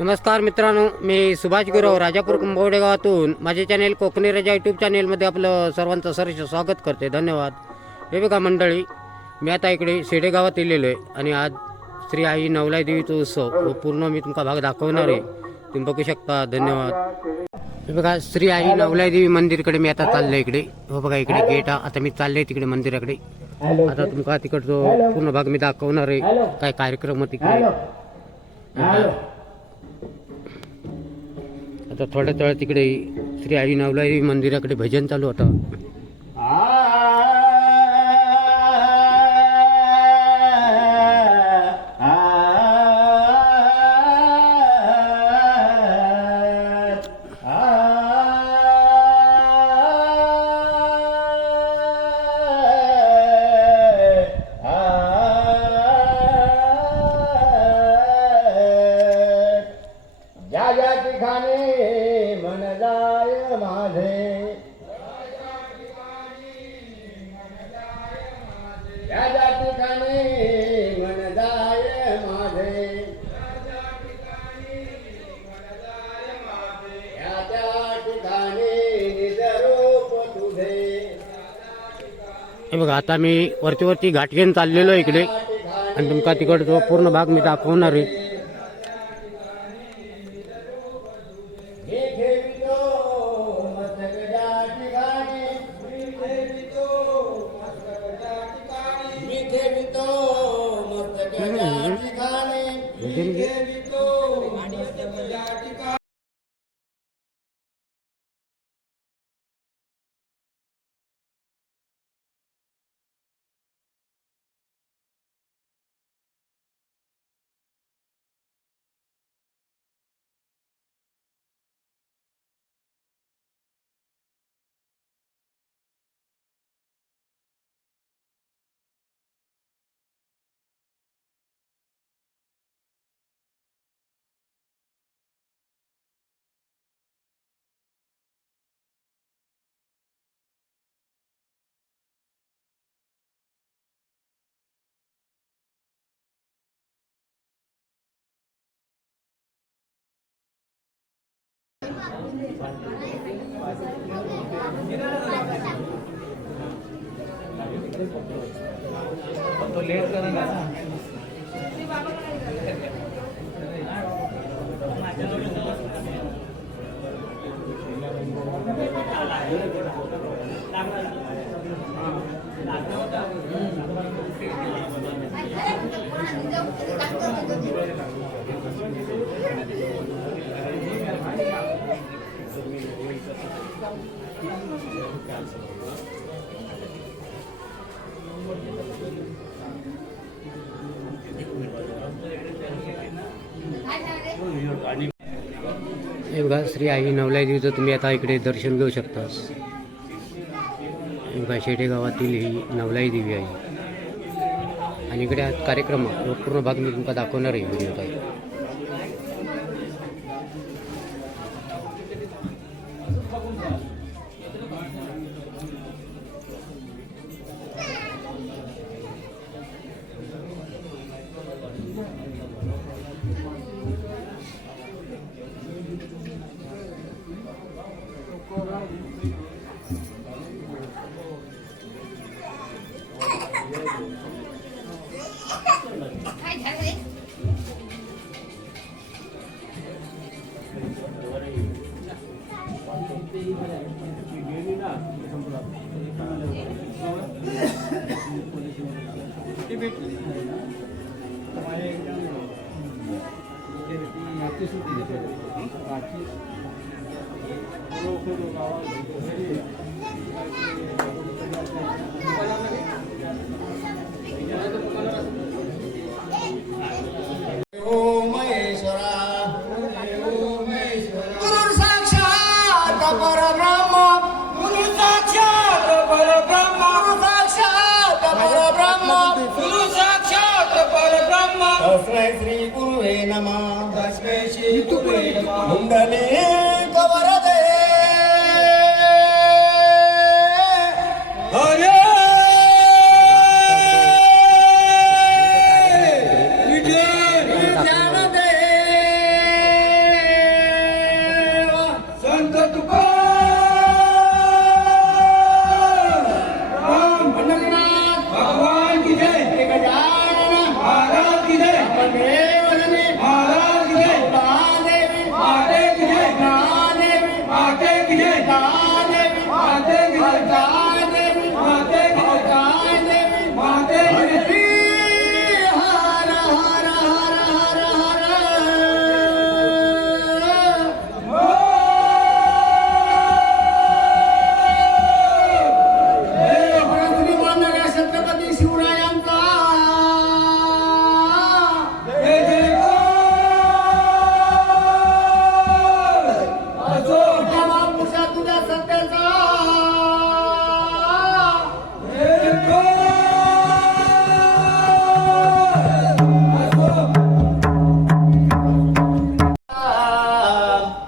नमस्कार मित्रांनो, मी सुभाष गुरव राजापूर कुंभवडे गावातून माझे चॅनेल कोकणी राजा यूट्यूब चॅनेलमध्ये आपलं सर्वांचं सहर्ष स्वागत करते. धन्यवाद. हे बघा मंडळी, मी आता इकडे शेडे गावात आलेलो आहे आणि आज श्री आई नवलाई देवीचा उत्सव पूर्ण मी तुमका भाग दाखवणार आहे. तुम्ही बघू शकता. धन्यवाद. हे बघा, श्री आई नवलाई देवी मंदिरकडे मी आता चाललोय. इकडे हो बघा, इकडे गेट. आता मी चाललोय तिकडे मंदिराकडे. आता तुमका तिकडचं पूर्ण भाग मी दाखवणार आहे. काय कार्यक्रम तिकडे. आता थोड्या थोड्या तिकडे श्री आई नवलाई मंदिराकडे भजन चालू होतं. ज्या ठिकाणी मन जाय माझे, ज्या ठिकाणी मन जाय माझे, त्या ठिकाणी निज रूप तुझे. हे बघा, आता मी वरती घाट घेऊन चाललेलो इकडे आणि तुमका तिकडचा पूर्ण भाग मी दाखवणार आहे. तो लेट करेगा ना. हे बघा, श्री आई नवलाई देवीचं तुम्ही आता इकडे दर्शन घेऊ शकता. हे बघा, शेडे गावातील ही नवलाई देवी आहे आणि इकडे आज कार्यक्रम पूर्ण भाग मी तुमका दाखवणार आहे व्हिडिओ काही. तस्मै श्री गुरुवे नमः. तस्मै श्री गुरुवे नमः. कुंडली कवरदे हरे विठ्ठल ज्ञानदे की जय देवी माते की जय देवी माते की जय देवी माते की जय हर हर हर हर हर श्रीमान छत्रपती शिवरायांचा जय जय बापूसा तुझ्या सत्याचा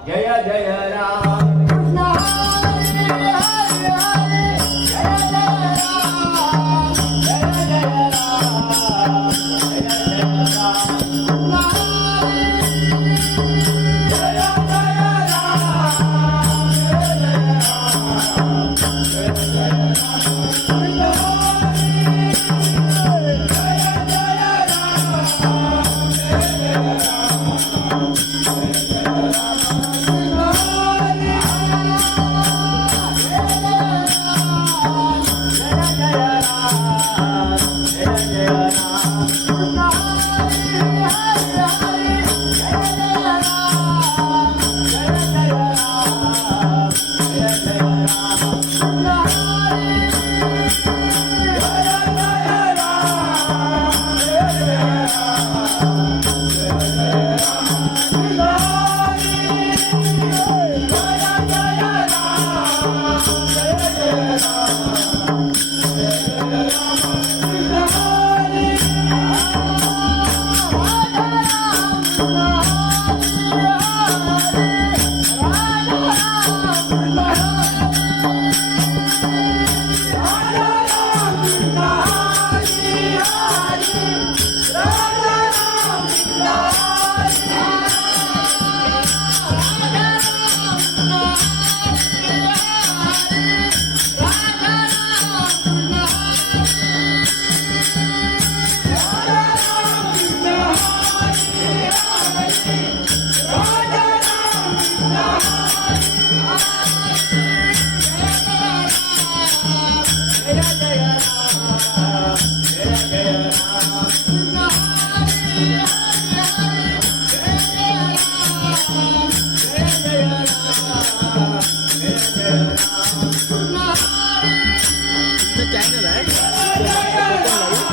जय जय राम कृष्ण हरी हरी हरी जय जय राम जय जय राम जय जय राम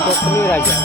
कोकणी राजा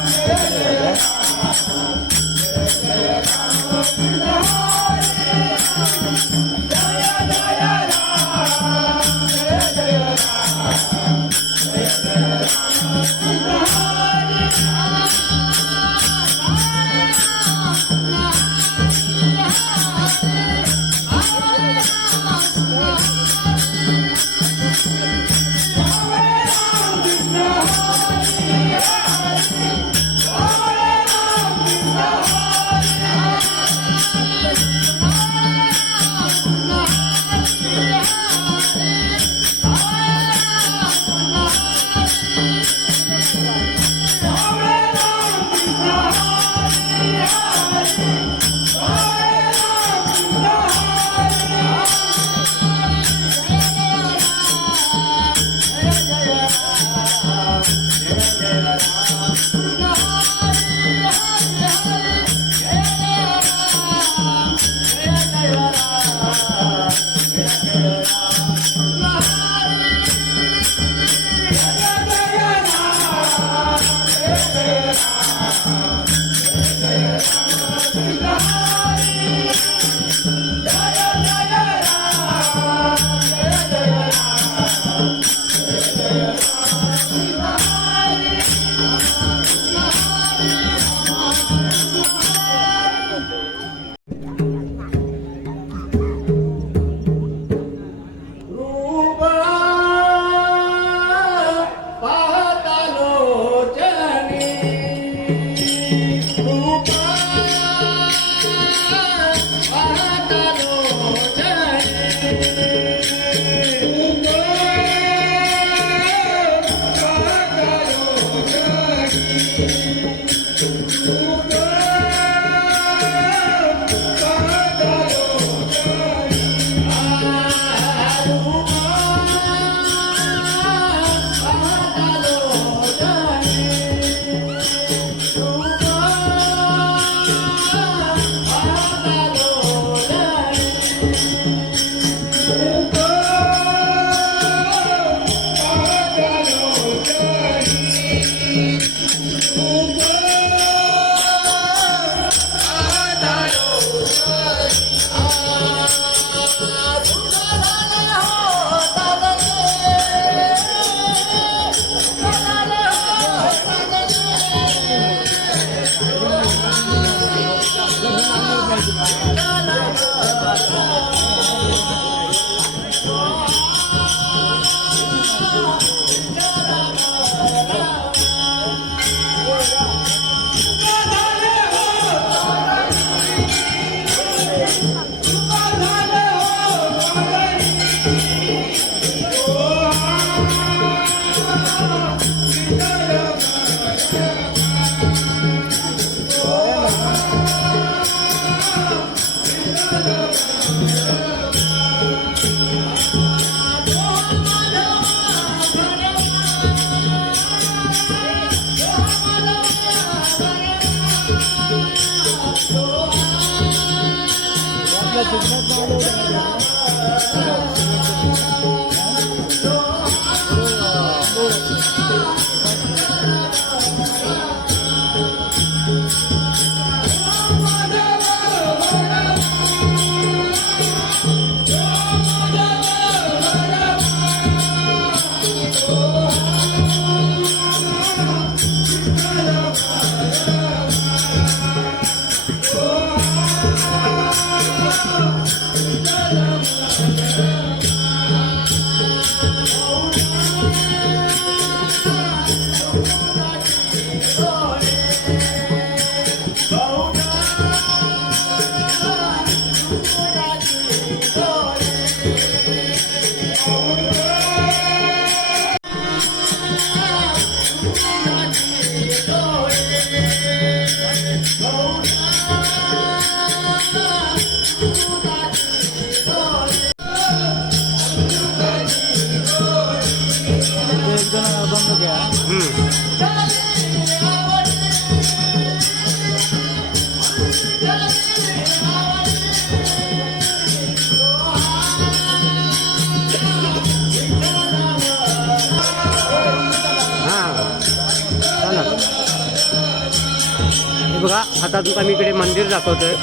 बघा आता तुमका मी इकडे मंदिर दाखवतोय.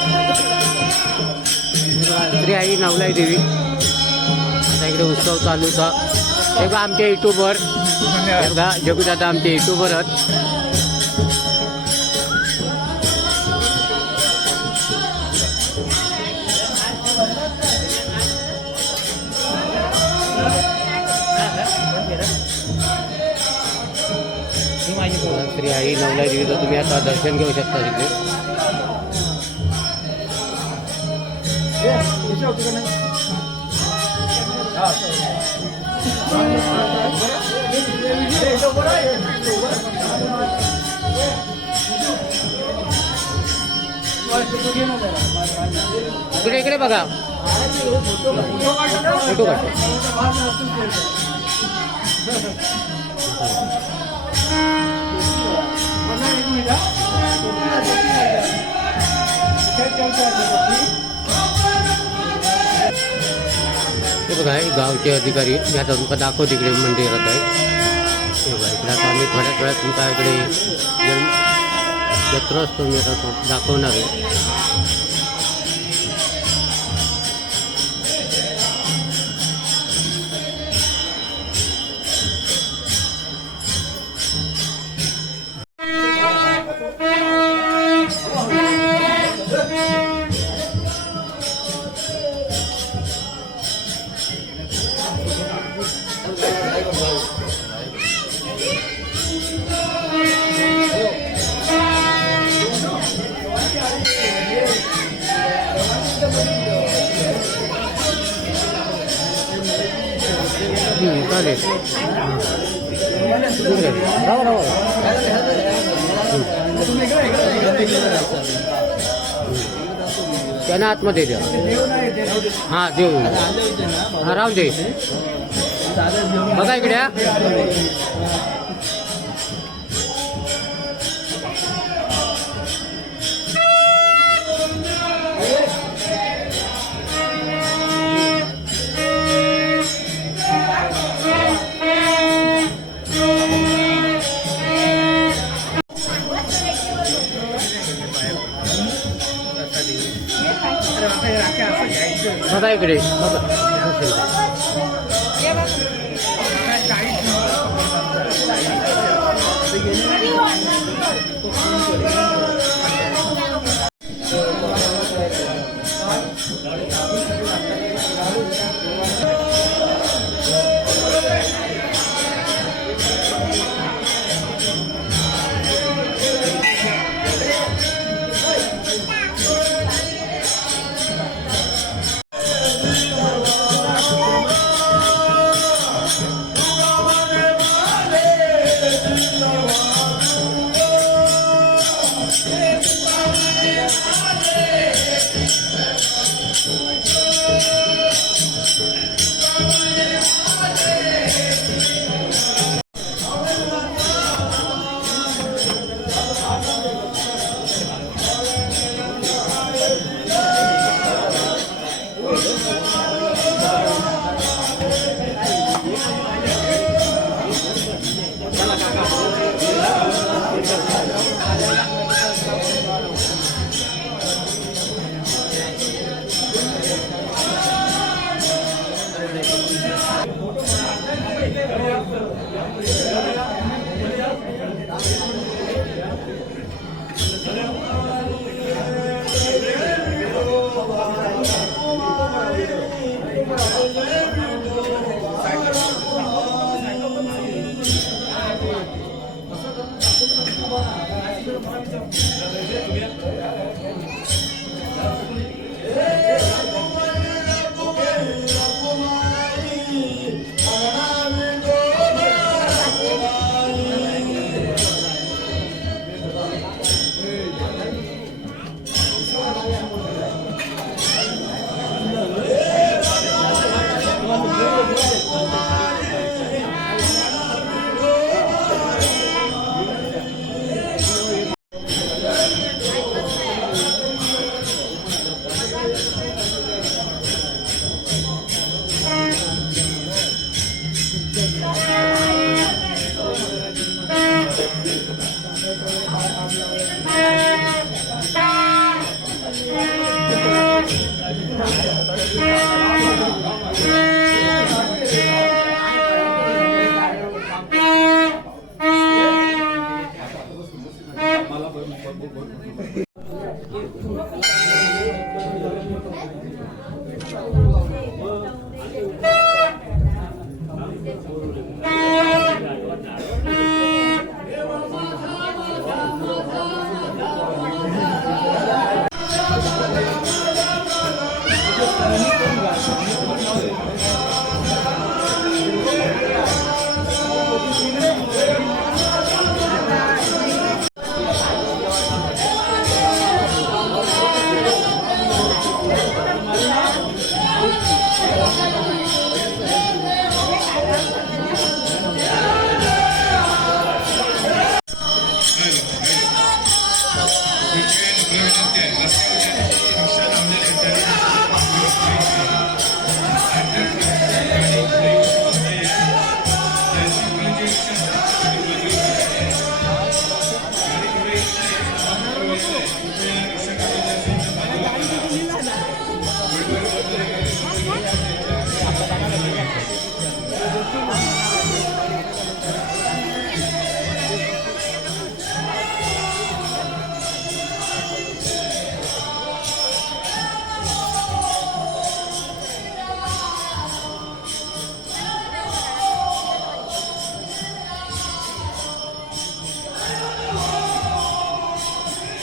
श्री आई नवलाई देवी. आता इकडे उत्सव चालू होता. हे बघा आमच्या युट्यूबवर, हे बघा जगूदादा आमचे युट्यूबर आहेत. श्री आई नवलाई देवीचं तुम्ही आता दर्शन घेऊ शकता तिथे. इकडे इकडे बघा फोटो काढ. हे बघा हे गावचे अधिकारी. मी आता तुमका दाखव तिकडे मंदिरात आहे. हे बघा इकडे आता आम्ही थोड्याच वेळात तुमका इकडे जत्रा असतो मी आता दाखवणार आहे. चालेल. त्यांना आतमध्ये द्या. हां देऊ. हां राहून दे. बघा इकडे. बघा इकडे.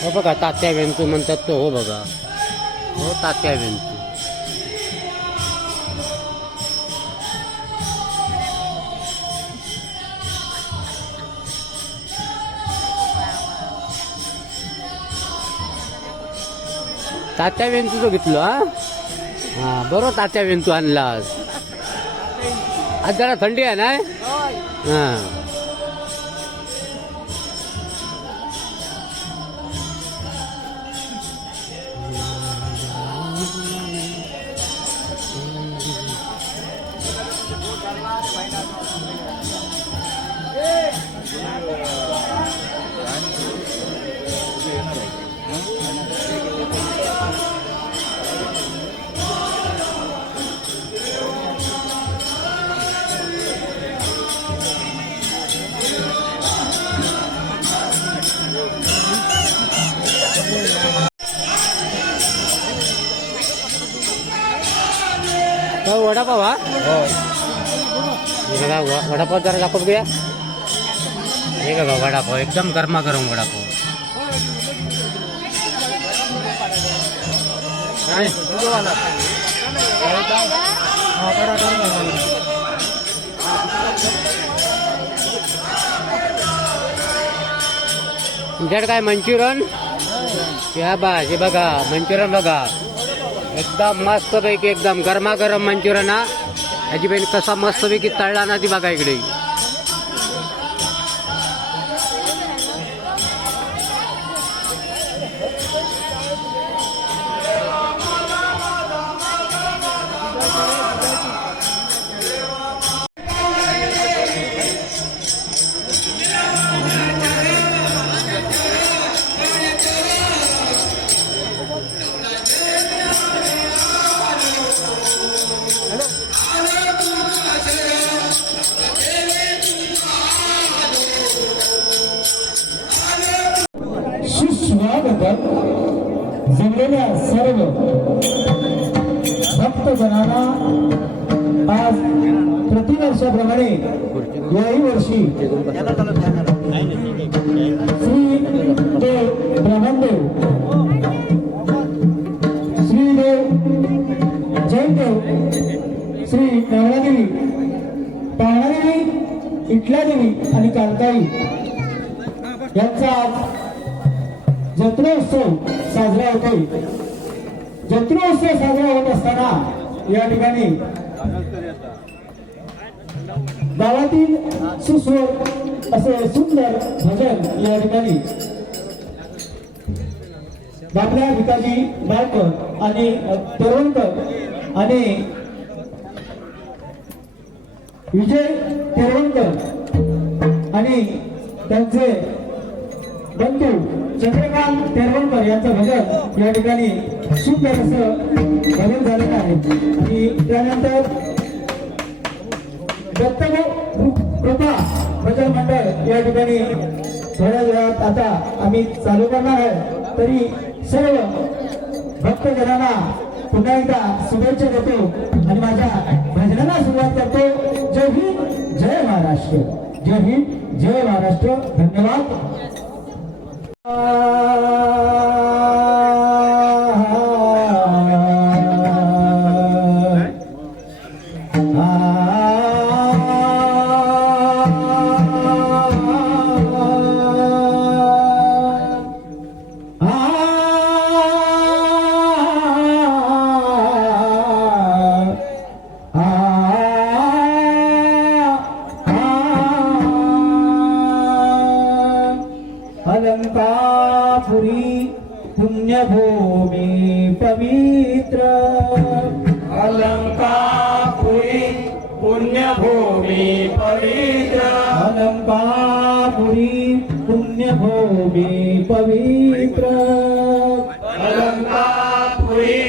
हो बघा तात्या वेंतू म्हणतात तो, हो बघा, हो तात्या वेंतू. तात्या वेंतूचं घेतलं. हा बरोबर, तात्या वेंतू आणलास. आज जरा थंडी आहे ना. हा तो वडापाव हा हो हे बघा वडापाव जरा दाखव बघूया. हे बघा वडापाव एकदम गरमागरम वडापाव. तुमच्याकडे काय मंचुरियन या बा हे बघा मंचुरियन बघा एकदम मस्त पैकी एकदम गरमागरम मंचुरियन हा. याची बहीण कसा मस्त पैकी तळला ना ती बघा इकडे. सुस्वागत जमलेल्या सर्व भक्तजनांना आज प्रतिवर्षाप्रमाणे याही वर्षी श्री देव ब्रह्मदेव श्री देव जैनदेव श्री नारायणदेवी पावणादेवी इटलादेवी आणि कालकाई यांचा आज जत्रोत्सव साजरा होतोय. जत्रोत्सव साजरा होत असताना या ठिकाणी गावातील सुस्वर असे सुंदर भजन या ठिकाणी बाबल्या भिकाजी बाळकर आणि तेरवणकर आणि विजय तेरवणकर आणि त्यांचे बंधू चंद्रकांत तेरवणकर यांचं भजन या ठिकाणी सुंदर असं भजन झालेलं आहे. आणि त्यानंतर दत्तभाऊ कृपा भजन मंडळ या ठिकाणी थोड्या वेळात आता आम्ही चालू करणार आहे. तरी सर्व भक्तजनांना पुन्हा एकदा शुभेच्छा देतो आणि माझ्या भजनाला सुरुवात करतो. जय हिंद जय महाराष्ट्र. जय हिंद जय महाराष्ट्र. धन्यवाद. अलंकापुरी पुण्यभूमी पवित्र. अलंकापुरी पुण्यभूमी पवित्र. अलंकापुरी पुण्यभूमी पवित्र. अलंकापुरी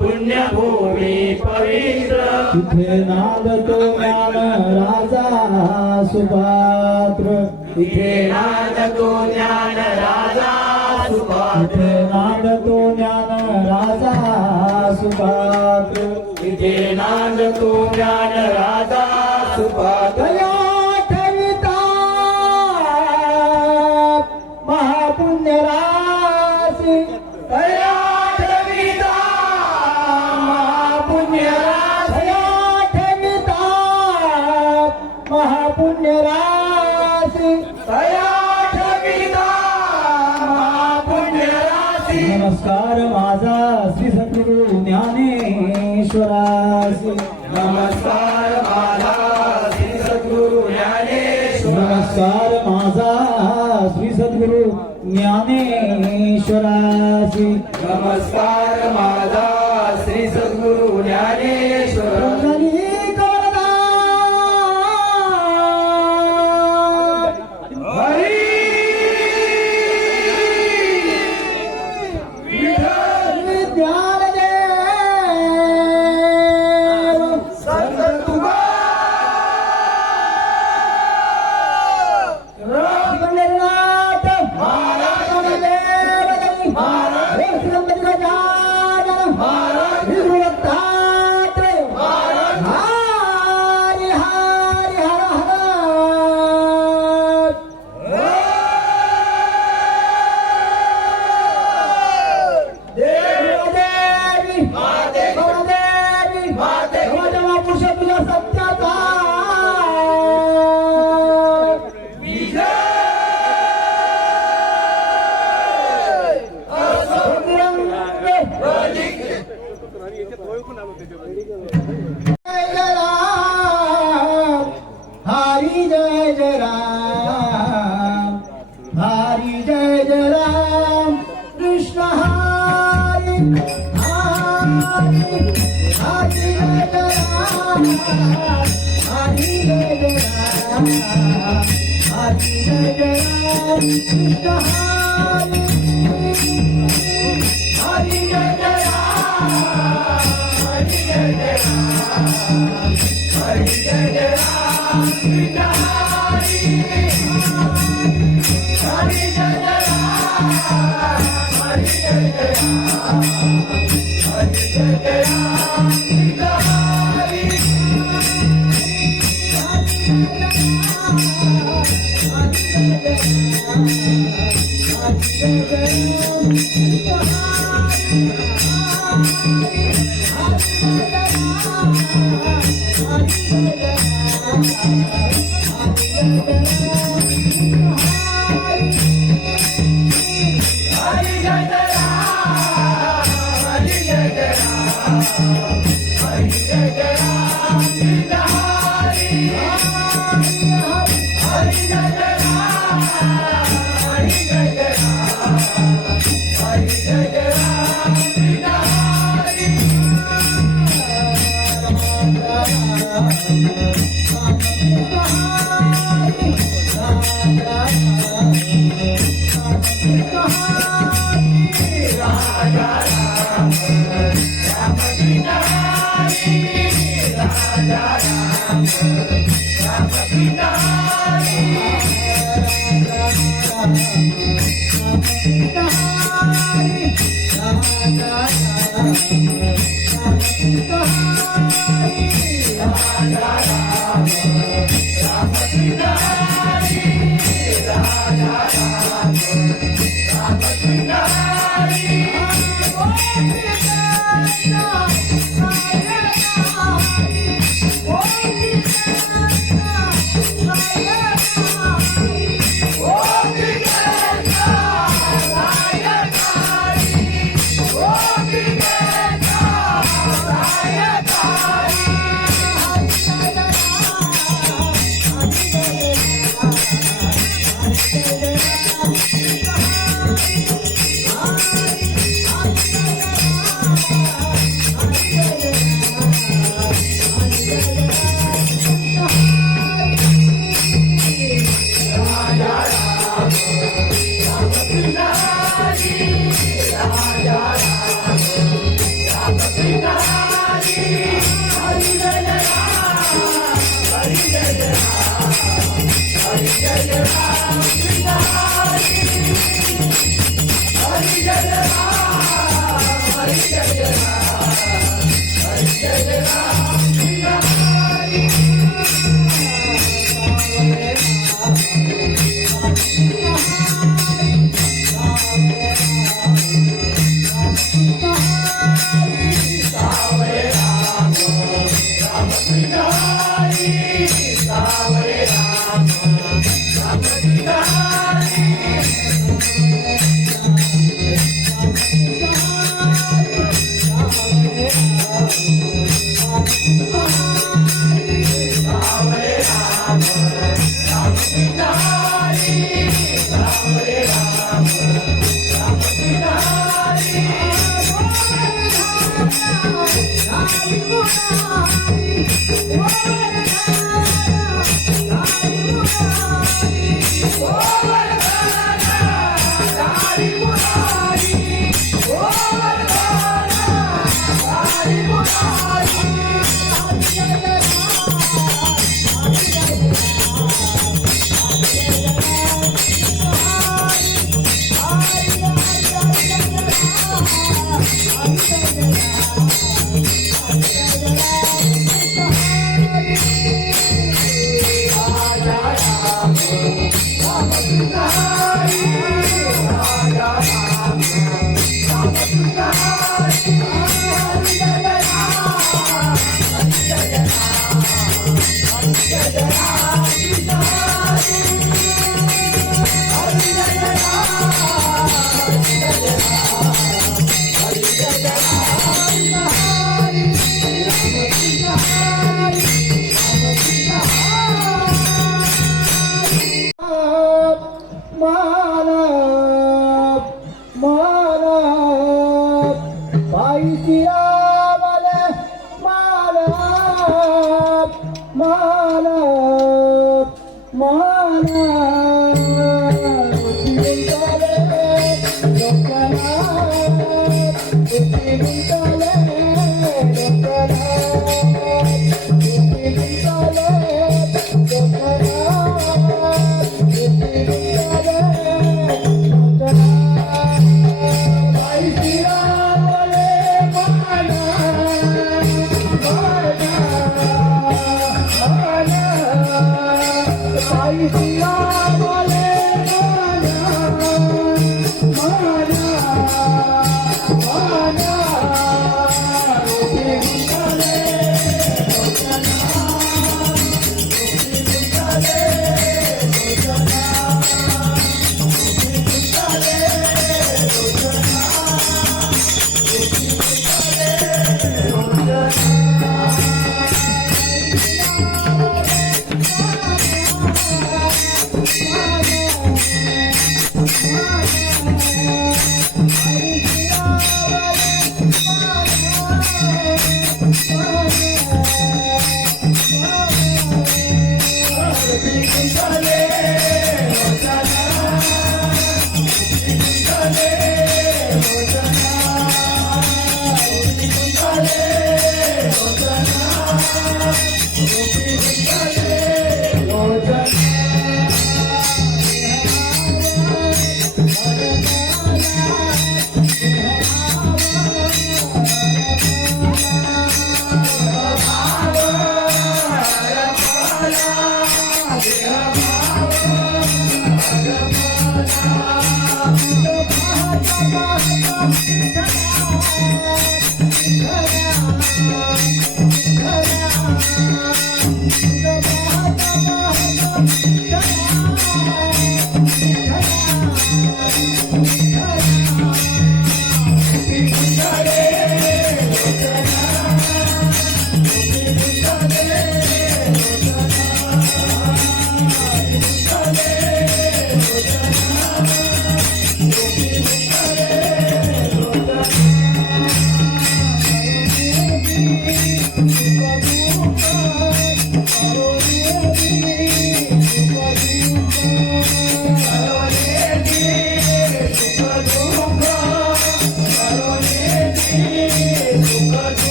पुण्यभूमी पवित्र. इथे नांदतो ज्ञान राजा सुपात्र. इथे नांदतो ज्ञान राजा सुपात्र. इथे नांदतो ज्ञान राजा सुपात्र. इथे नांदतो ज्ञान राजा सुपात्र. दया ठेविता महापुण्य राशी. दया ठेविता महापुण्य राशी. दया ठेविता महापुण्य राशी. दया ठेविता महापुण्य राशी. नमस्कार माझा श्री सद्गुरु ज्ञानेश्वरासी. नमस्कार माझा श्री सद्गुरु ज्ञानेश्वर. नमस्कार माझा श्री सद्गुरु ज्ञानेश्वरासी. नमस्कार माझा श्री सद्गुरु ज्ञानेश्वर. हरी ज्ञानदेव संत तुकाराम पंढरीनाथ महाराज महाराज महाराज गजानन सत्याचा जय जय राम हरी जय जय राम हरी जय जय राम कृष्ण हरी हरी हरी जय जय राम हरी जय जय राम हरी जय जय राम कृष्ण हरी हरी जय जय राम हरी जय जय राम हरी जय जय राम कृष्ण हरी हरी जय जय राम हरी जय जय राम हरी जय जय राम कृष्ण हरी हरी जय जय Hare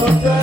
Rocha